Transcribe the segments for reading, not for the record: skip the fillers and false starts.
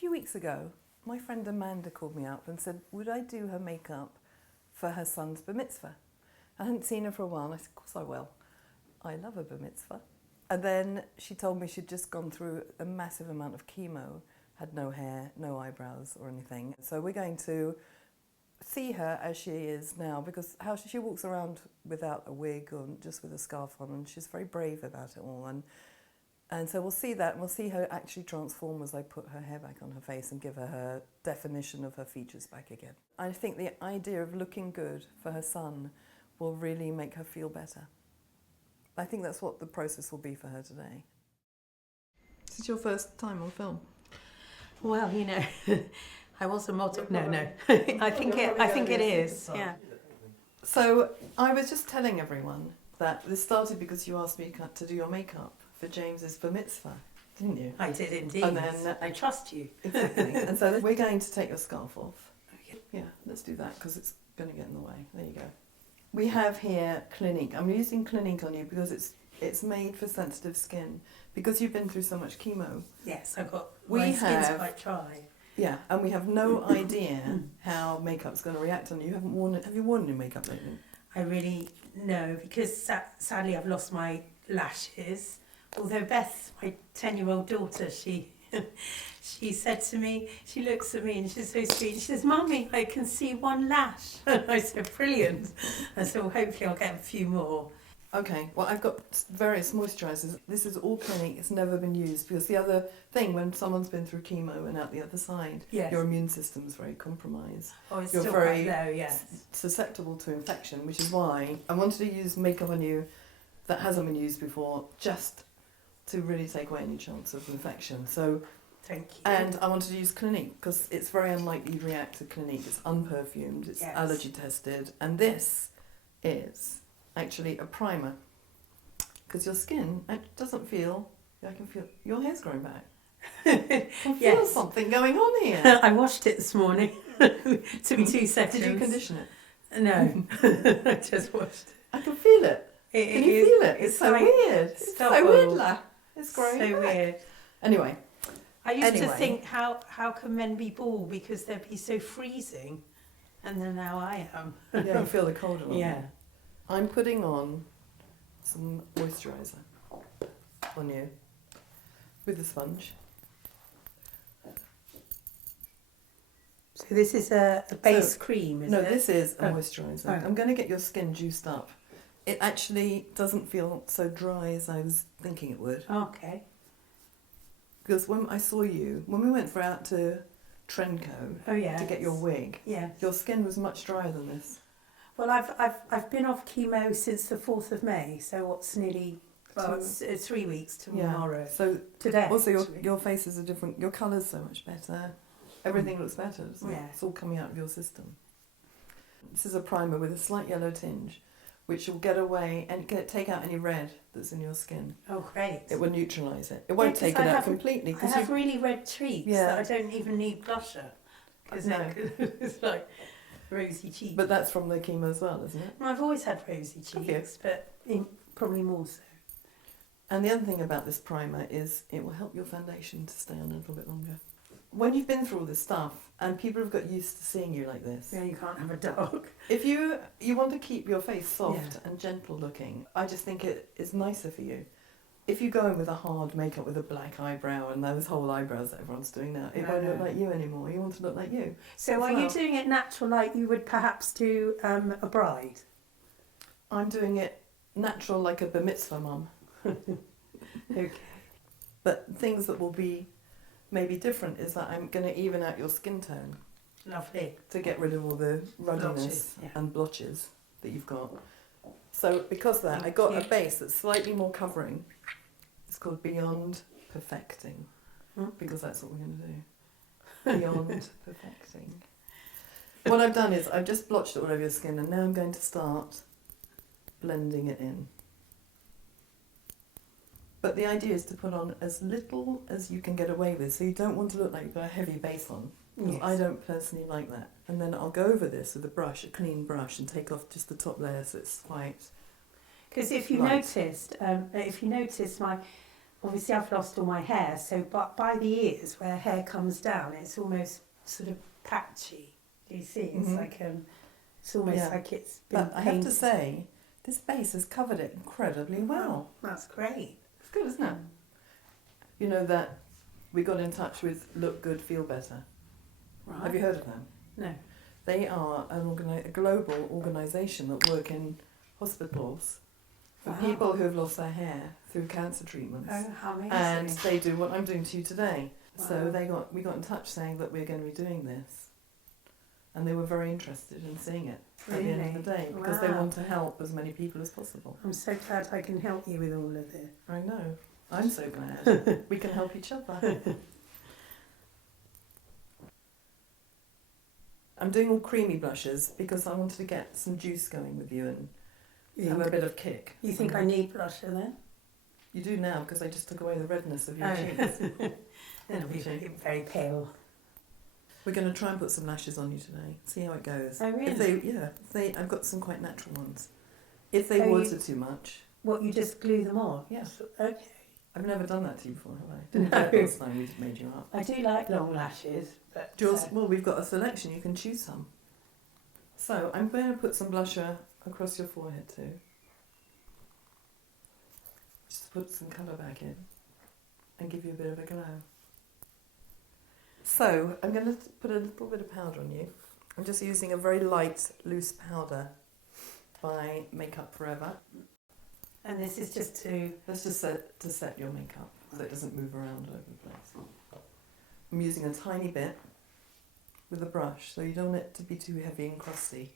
few weeks ago, my friend Amanda called me up and said, would I do her makeup for her son's Barmitzvah? I hadn't seen her for a while, and I said, of course I will. I love a Barmitzvah. And then she told me she'd just gone through a massive amount of chemo, had no hair, no eyebrows or anything. So we're going to see her as she is now, because how she walks around without a wig or just with a scarf on, and she's very brave about it all. And so we'll see that, and we'll see her actually transform as I put her hair back on her face and give her her definition of her features back again. I think the idea of looking good for her son will really make her feel better. I think that's what the process will be for her today. This is your first time on film? Well, you know, I was a model. No. I think it is. Yeah. So I was just telling everyone that this started because you asked me to do your makeup for James's Barmitzvah, didn't you? I did indeed. And then I trust you. Exactly. And so we're going to take your scarf off. Okay. Yeah, let's do that because it's going to get in the way. There you go. We have here Clinique. I'm using Clinique on you because it's made for sensitive skin. Because you've been through so much chemo. Yes, my skin's quite dry. Yeah, and we have no idea how makeup's going to react on you. Have you worn any makeup lately? I really no, because sadly I've lost my lashes. Although Beth, my 10-year-old daughter, she said to me, she looks at me and she's so sweet. She says, "Mummy, I can see one lash." And I said, "Brilliant." And so hopefully I'll get a few more. Okay, well, I've got various moisturisers. This is all Clinique. It's never been used because the other thing, when someone's been through chemo and out the other side, yes, your immune system's very compromised. Oh, it's You're still very quite low, yes. susceptible to infection, which is why I wanted to use makeup on you that hasn't been used before, just to really take away any chance of infection. So, thank you. And I wanted to use Clinique because it's very unlikely to react to Clinique. It's unperfumed, it's yes, allergy tested, and this is actually a primer because your skin doesn't feel. I can feel your hair's growing back. I can feel yes, something going on here. I washed it this morning. Took me 2 seconds. Did you condition it? No, I just washed it. I can feel it. Can you feel it? It's so like weird. It's so weird, La. It's growing so back. weird. Anyway. I used to think, how can men be bald because they'd be so freezing, and then now I am. Yeah, you feel the cold on. Yeah. I'm putting on some moisturiser on you with a sponge. So this is a base cream, is it? No, this is a moisturiser. Oh. I'm going to get your skin juiced up. It actually doesn't feel so dry as I was thinking it would. Okay. Because when I saw you, when we went out to Trenco to get your wig, your skin was much drier than this. Well, I've been off chemo since the 4th of May, so what's nearly, it's 3 weeks tomorrow. So today. Also, your faces are different. Your colour's so much better. Everything looks better. It's all coming out of your system. This is a primer with a slight yellow tinge, which will get away and take out any red that's in your skin. Oh, great. It will neutralise it. It won't take it out completely. I have really red cheeks that I don't even need blusher. Because it's like rosy cheeks. But that's from the chemo as well, isn't it? Well, I've always had rosy cheeks, but probably more so. And the other thing about this primer is it will help your foundation to stay on a little bit longer. When you've been through all this stuff and people have got used to seeing you like this. Yeah, you can't have a dark. If you want to keep your face soft and gentle looking, I just think it is nicer for you. If you go in with a hard makeup with a black eyebrow and those whole eyebrows that everyone's doing now, it won't look like you anymore. You want to look like you. So are you doing it natural like you would perhaps do a bride? I'm doing it natural like a Barmitzvah mum. Okay. But things that will be maybe different is that I'm going to even out your skin tone. Lovely. To get rid of all the ruddiness and blotches that you've got. So because of that, I got a base that's slightly more covering. It's called Beyond Perfecting, because that's what we're going to do. Beyond Perfecting. What I've done is I've just blotched it all over your skin, and now I'm going to start blending it in. But the idea is to put on as little as you can get away with, so you don't want to look like you've got a heavy base on. Because I don't personally like that. And then I'll go over this with a brush, a clean brush, and take off just the top layer so it's quite. Because if you noticed, my obviously I've lost all my hair, so but by the ears where hair comes down, it's almost sort of patchy. Do you see? It's like it's almost like it's been But I have to say, this base has covered it incredibly well. That's great. It's good, isn't it? You know that we got in touch with Look Good, Feel Better. Right. Have you heard of them? No. They are a global organisation that work in hospitals for people who have lost their hair through cancer treatments. Oh, how amazing. And they do what I'm doing to you today. Wow. So we got in touch saying that we're going to be doing this. And they were very interested in seeing it at the end of the day because they want to help as many people as possible. I'm so glad I can help you with all of this. I know. I'm so glad. We can help each other. I'm doing all creamy blushes because I wanted to get some juice going with you and have a bit of kick. You think I need blusher then? You do now because I just took away the redness of your cheeks. Then I'll be very, very pale. We're going to try and put some lashes on you today. See how it goes. Oh, really? If they, I've got some quite natural ones. If they water too much. What, you just glue them on? Yes. Okay. I've never done that to you before, have I? Didn't do it last time we made you up. I do like long lashes, but... Well, we've got a selection. You can choose some. So I'm going to put some blusher across your forehead too. Just to put some colour back in and give you a bit of a glow. So I'm going to put a little bit of powder on you. I'm just using a very light, loose powder by Makeup Forever. And this is just to... That's just to set your makeup so it doesn't move around all over the place. I'm using a tiny bit with a brush so you don't want it to be too heavy and crusty.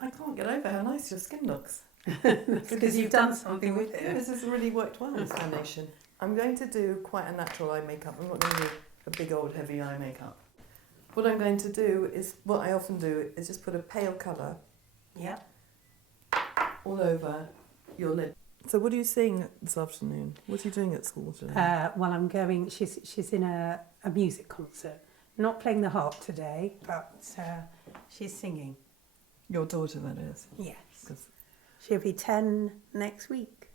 I can't get over how nice your skin looks. Because you've done something with Yeah, it. this has really worked well, this foundation. I'm going to do quite a natural eye makeup. I'm not going to do a big old heavy eye makeup. What I'm going to do is, what I often do, is just put a pale colour all over your lid. So what are you seeing this afternoon? What are you doing at school today? Well, I'm going... She's in a music concert. Not playing the harp today, but she's singing. Your daughter, that is. Yes. 'Cause- She'll be 10 next week.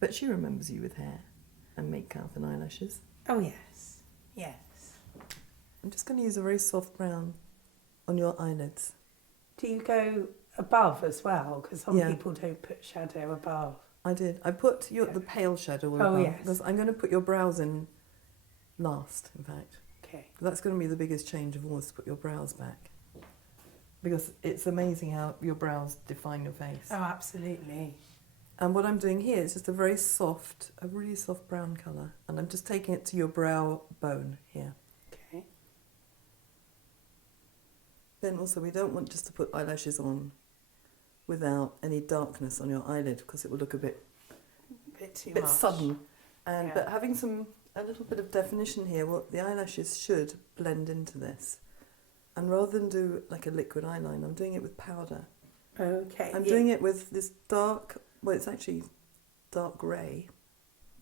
But she remembers you with hair and makeup and eyelashes. Oh, yes. Yes. I'm just going to use a very soft brown on your eyelids. Do you go above as well? Because some Yeah. people don't put shadow above. I did. I put the pale shadow all above. yes. Because I'm going to put your brows in last, in fact. Okay. That's going to be the biggest change of all, is to put your brows back. Because it's amazing how your brows define your face. Oh, absolutely. And what I'm doing here is just a really soft brown colour. And I'm just taking it to your brow bone here. Okay. Then also we don't want just to put eyelashes on without any darkness on your eyelid because it will look a bit Too much. sudden. And Yeah. But having a little bit of definition here, the eyelashes should blend into this. And rather than do like a liquid eyeliner, I'm doing it with powder. Okay. I'm doing it with this dark, well, it's actually dark grey.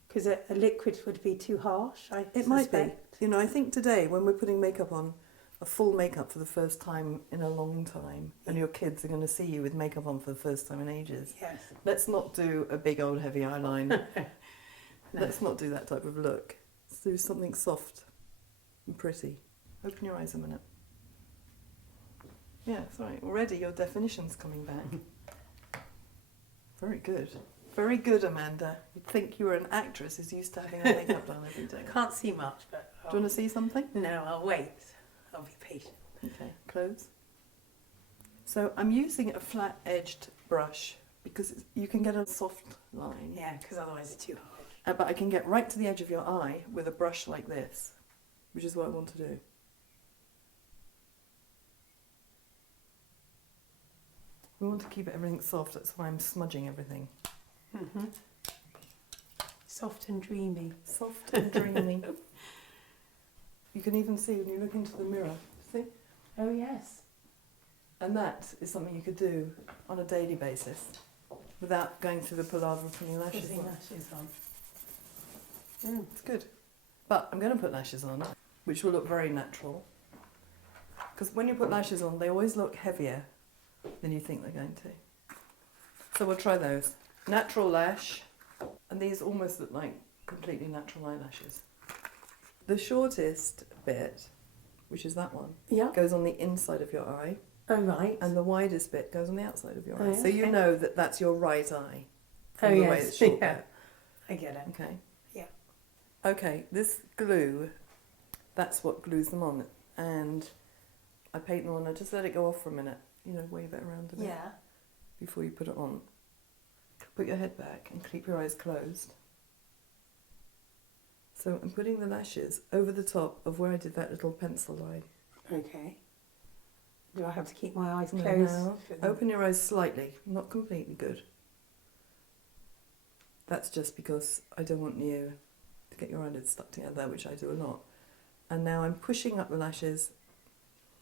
Because a liquid would be too harsh, I It might be. suspect. You know, I think today when we're putting makeup on, a full makeup for the first time in a long time, and your kids are going to see you with makeup on for the first time in ages. Yes. Let's not do a big old heavy eyeline. No. Let's not do that type of look. Let's do something soft and pretty. Open your eyes a minute. Yeah, sorry. Already your definition's coming back. Very good. Very good, Amanda. You'd think you were an actress who's used to having her makeup done every day. I can't see much, but... Do you want to see something? No, I'll wait. I'll be patient. Okay, close. So I'm using a flat-edged brush because you can get a soft line. Yeah, because otherwise it's too hard. But I can get right to the edge of your eye with a brush like this, which is what I want to do. We want to keep everything soft, that's why I'm smudging everything. Mm-hmm. Soft and dreamy. Soft and dreamy. You can even see when you look into the mirror, see? Oh, yes. And that is something you could do on a daily basis without going through the palaver of putting lashes Putting on. lashes on. It's good. But I'm going to put lashes on, which will look very natural. Because when you put lashes on, they always look heavier than you think they're going to. So we'll try those. Natural lash And these almost look like completely natural eyelashes. The shortest bit, which is that one, Yeah. goes on the inside of your eye, Oh, right. and the widest bit goes on the outside of your eye. Oh, So you okay. know that that's your right eye from Oh, the yes. way it's short Yeah. bit. I get it. Okay. Yeah. Okay, this glue, that's what glues them on. And I paint them on, I just let it go off for a minute. You know, wave it around a bit Yeah. before you put it on. Put your head back and keep your eyes closed. So I'm putting the lashes over the top of where I did that little pencil line. Okay. Do I have to keep my eyes No, closed? no. for them? Open your eyes slightly, not completely good. That's just because I don't want you to get your eyelids stuck together, which I do a lot. And now I'm pushing up the lashes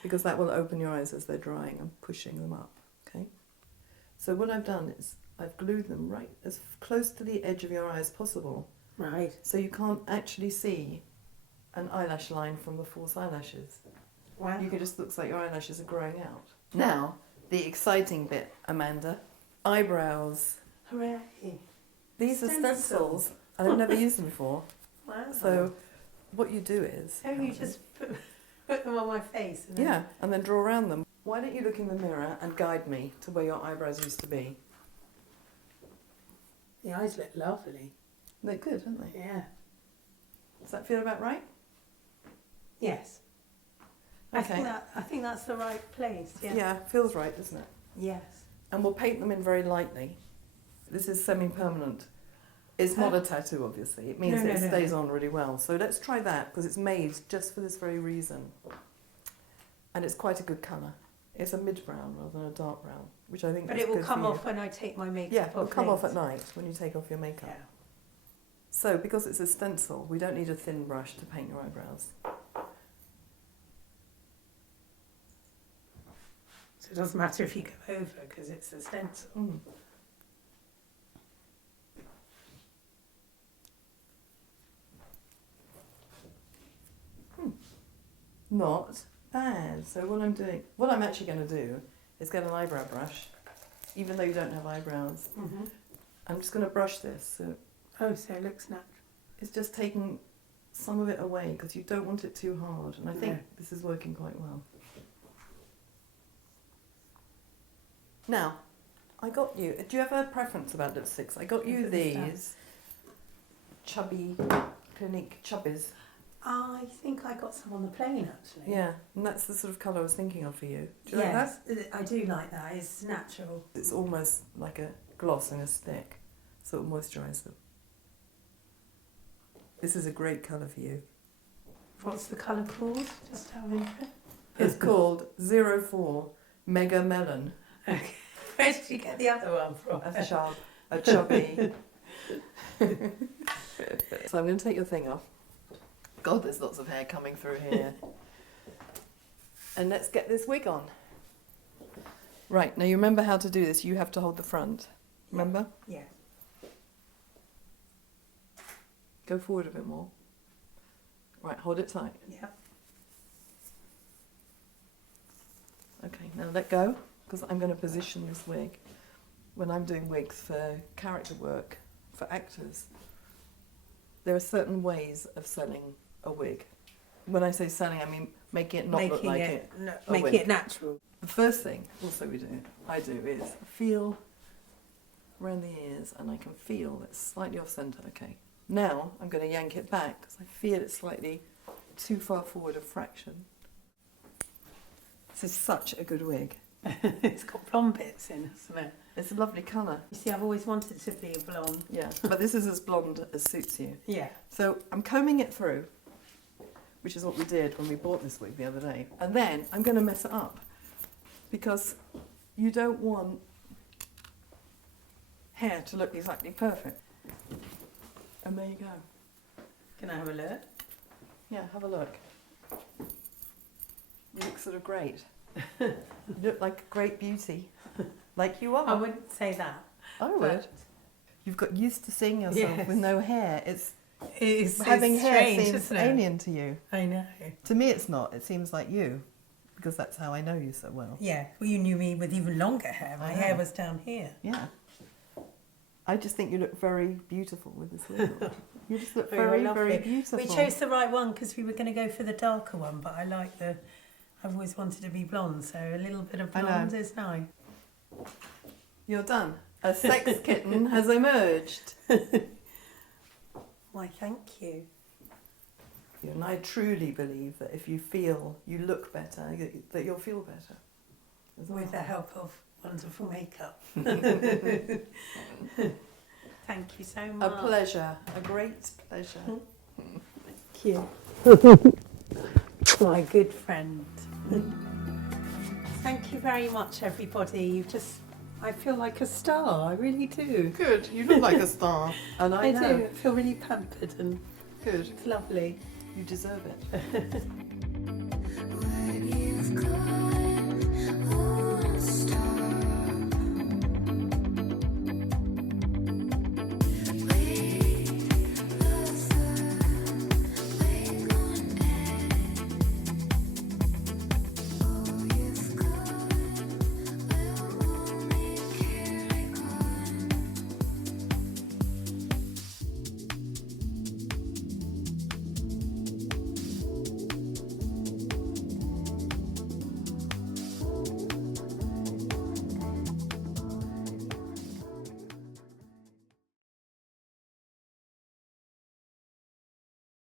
because that will open your eyes as they're drying. I'm pushing them up, okay? So what I've done is I've glued them right as close to the edge of your eye as possible, Right. so you can't actually see an eyelash line from the false eyelashes. Wow. You can just looks like your eyelashes are growing out. Now, the exciting bit, Amanda. Eyebrows. Hooray. These are stencils, and I've never used them before. Wow. So what you do is... Oh, you just put them on my face? And then... Yeah, and then draw around them. Why don't you look in the mirror and guide me to where your eyebrows used to be? The eyes look lovely. They're good, aren't they? Yeah. Does that feel about right? Yes. Okay. I think that's the right place. Yeah. Yeah, feels right, doesn't it? Yes. And we'll paint them in very lightly. This is semi-permanent. It's not a tattoo, obviously. It means No, that it no, stays on really well. So let's try that, because it's made just for this very reason. And it's quite a good colour. It's a mid-brown rather than a dark brown, which I think But is it will good come for you. off when I take my makeup Yeah, off. it'll come off later. at night when you take off your makeup. Yeah. So, because it's a stencil, we don't need a thin brush to paint your eyebrows. So it doesn't matter if you go over because it's a stencil. Mm. Not bad. So what I'm actually going to do is get an eyebrow brush, even though you don't have eyebrows. Mm-hmm. I'm just going to brush this. So Oh, so it looks natural. it's just taking some of it away because you don't want it too hard. And I think No. this is working quite well. Now, I got you. Do you have a preference about lipsticks? I got you these chubby Clinique chubbies. I think I got some on the plane actually. Yeah, and that's the sort of colour I was thinking of for you. Do you like that? Yes, I do like that. It's natural. It's almost like a gloss in a stick, so it'll moisturise them. This is a great colour for you. What's the colour called? Just out of interest. It's called 04 Mega Melon. Okay. Where did you get the other one from? A chubby. So I'm going to take your thing off. God, there's lots of hair coming through here. And let's get this wig on. Right, now you remember how to do this. You have to hold the front. Remember? Yeah. Go forward a bit more. Right, hold it tight. Yeah. Okay, now let go, because I'm going to position this wig. When I'm doing wigs for character work, for actors, there are certain ways of selling a wig. When I say selling, I mean making it not look like it. Making wig. it natural. The first thing I do is feel around the ears, and I can feel it's slightly off centre. Okay. Now I'm going to yank it back because I feel it's slightly too far forward a fraction. This is such a good wig. It's got blonde bits in, hasn't it? It's a lovely colour. You see, I've always wanted to be a blonde. Yeah, but this is as blonde as suits you. Yeah. So I'm combing it through, which is what we did when we bought this wig the other day. And then I'm going to mess it up because you don't want hair to look exactly perfect. And there you go. Can I have a look? Yeah, have a look. You look sort of great. You look like a great beauty. Like you are. I wouldn't say that. I would. but You've got used to seeing yourself Yes. with no hair. It's Having hair strange, seems isn't it? alien to you. I know. To me it's not. It seems like you. Because that's how I know you so well. Yeah. Well, you knew me with even longer hair. My I hair know. was down here. Yeah. I just think you look very beautiful with this wig. You just look Oh, very, lovely. very beautiful. We chose the right one because we were going to go for the darker one, but I've always wanted to be blonde, so a little bit of blonde is nice. You're done. A sex kitten has emerged. Why, thank you. And I truly believe that if you feel you look better, that you'll feel better. As well. With the help of wonderful makeup. Thank you so much. A pleasure. A great pleasure. Thank you. My good friend. Thank you very much, everybody. I feel like a star. I really do. Good. You look like a star. And I know. do. I feel really pampered and Good. it's lovely. You deserve it.